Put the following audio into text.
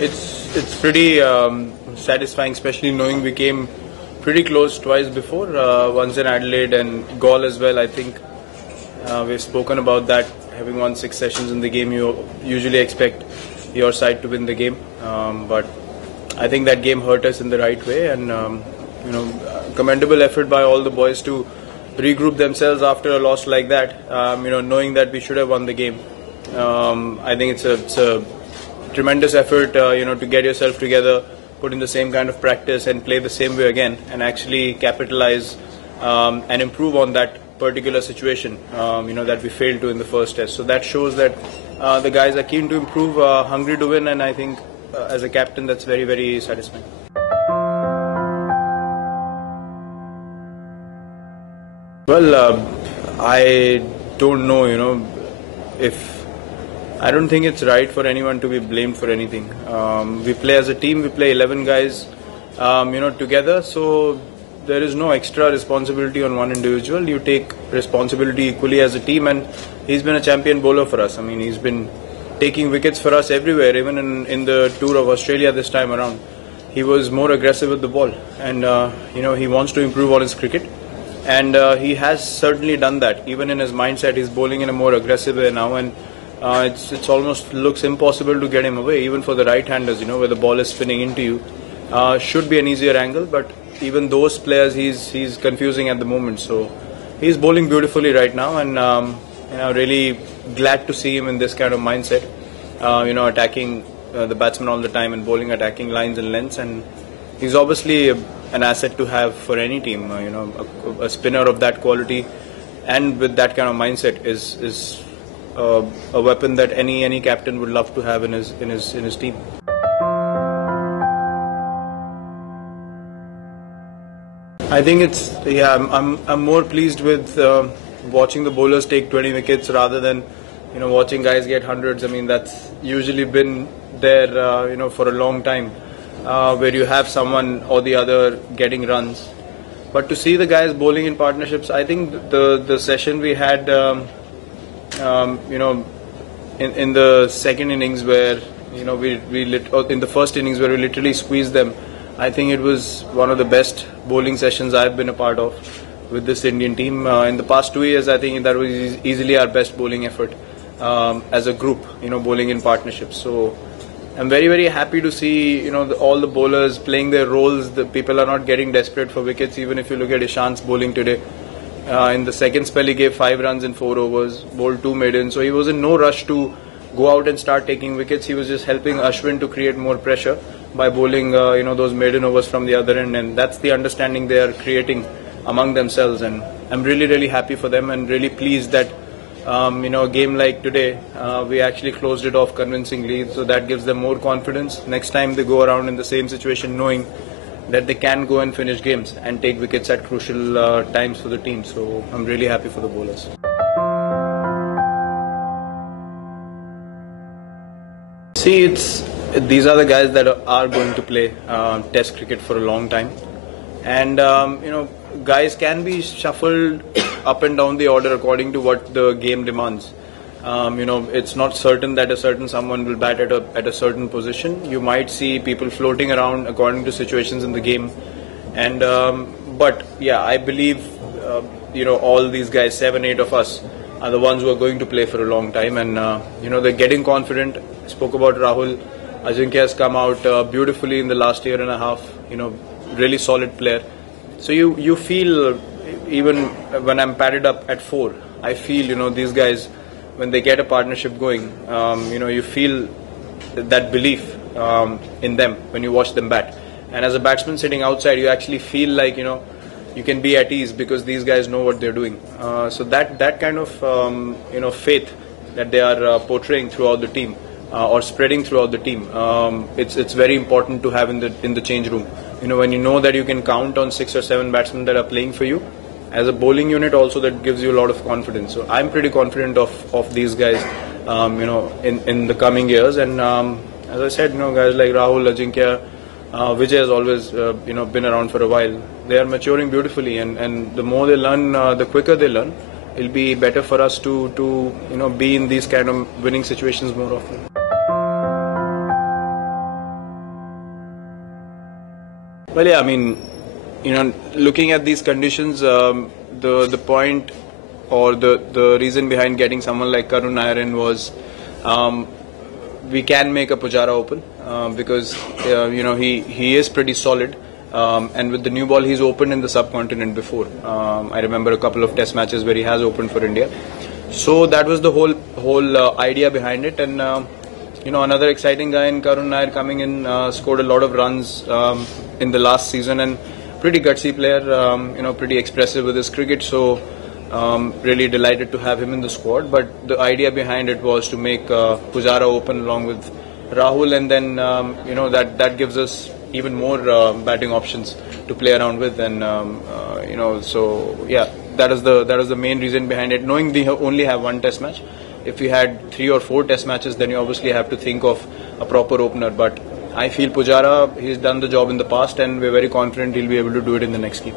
It's pretty satisfying, especially knowing we came pretty close twice before, once in Adelaide and Gaul as well. I think we've spoken about that. Having won 6 sessions in the game, you usually expect your side to win the game, but I think that game hurt us in the right way, and commendable effort by all the boys to regroup themselves after a loss like that. Knowing that we should have won the game. I think it's a tremendous effort, to get yourself together, put in the same kind of practice and play the same way again, and actually capitalize and improve on that particular situation, that we failed to in the first test. So that shows that the guys are keen to improve, hungry to win, and I think as a captain that's very, very satisfying. Well, I don't know, I don't think it's right for anyone to be blamed for anything. We play as a team, we play 11 guys, together, so there is no extra responsibility on one individual. You take responsibility equally as a team, and he's been a champion bowler for us. I mean, he's been taking wickets for us everywhere, even in the tour of Australia this time around. He was more aggressive with the ball, and he wants to improve on his cricket, and he has certainly done that. Even in his mindset, he's bowling in a more aggressive way now, and it's almost looks impossible to get him away, even for the right-handers, where the ball is spinning into you. Should be an easier angle, but even those players he's confusing at the moment. So he's bowling beautifully right now, and really glad to see him in this kind of mindset, attacking the batsman all the time and bowling attacking lines and lengths. And he's obviously an asset to have for any team. A spinner of that quality and with that kind of mindset is a weapon that any captain would love to have in his team. I think I'm more pleased with watching the bowlers take 20 wickets rather than watching guys get hundreds. I mean, that's usually been there for a long time, where you have someone or the other getting runs. But to see the guys bowling in partnerships, I think the session we had in the second innings where in the first innings where we literally squeezed them, I think it was one of the best bowling sessions I've been a part of with this Indian team. In the past 2 years, I think that was easily our best bowling effort as a group, bowling in partnerships. So I'm very, very happy to see, all the bowlers playing their roles. The people are not getting desperate for wickets. Even if you look at Ishant's bowling today, in the second spell he gave 5 runs in 4 overs, bowled 2 maidens. So he was in no rush to go out and start taking wickets. He was just helping Ashwin to create more pressure by bowling, those maiden overs from the other end, and that's the understanding they are creating among themselves. And I'm really, really happy for them, and really pleased that a game like today, we actually closed it off convincingly. So that gives them more confidence next time they go around in the same situation, knowing that they can go and finish games and take wickets at crucial times for the team. So I'm really happy for the bowlers. See, these are the guys that are going to play Test cricket for a long time, and guys can be shuffled up and down the order according to what the game demands. It's not certain that a certain someone will bat at a certain position. You might see people floating around according to situations in the game, and but yeah, I believe all these guys, 7-8 of us, are the ones who are going to play for a long time, and they're getting confident. I spoke about Rahul. Ajinkya has come out beautifully in the last year and a half. Really solid player. So you feel, even when I'm padded up at 4, I feel these guys, when they get a partnership going, you feel that belief in them when you watch them bat. And as a batsman sitting outside, you actually feel like you can be at ease because these guys know what they're doing. So that kind of faith that they are portraying throughout the team, or spreading throughout the team, it's very important to have in the change room. When you know that you can count on 6 or 7 batsmen that are playing for you, as a bowling unit also, that gives you a lot of confidence. So I'm pretty confident of these guys, in the coming years. And as I said, guys like Rahul, Ajinkya, Vijay has always been around for a while. They are maturing beautifully, and the more they learn, the quicker they learn. It'll be better for us to be in these kind of winning situations more often. Well, yeah, I mean, looking at these conditions, the point or the reason behind getting someone like Karun Nair in was we can make a Pujara open because he is pretty solid. And with the new ball, he's opened in the subcontinent before. I remember a couple of test matches where he has opened for India. So that was the whole idea behind it. And another exciting guy in Karun Nair coming in, scored a lot of runs in the last season, and pretty gutsy player. Pretty expressive with his cricket. So really delighted to have him in the squad. But the idea behind it was to make Pujara open along with Rahul, and then that gives us even more batting options to play around with, and so yeah, that is the main reason behind it. Knowing we only have one test match, if we had 3 or 4 test matches, then you obviously have to think of a proper opener. But I feel Pujara, he's done the job in the past, and we're very confident he'll be able to do it in the next game.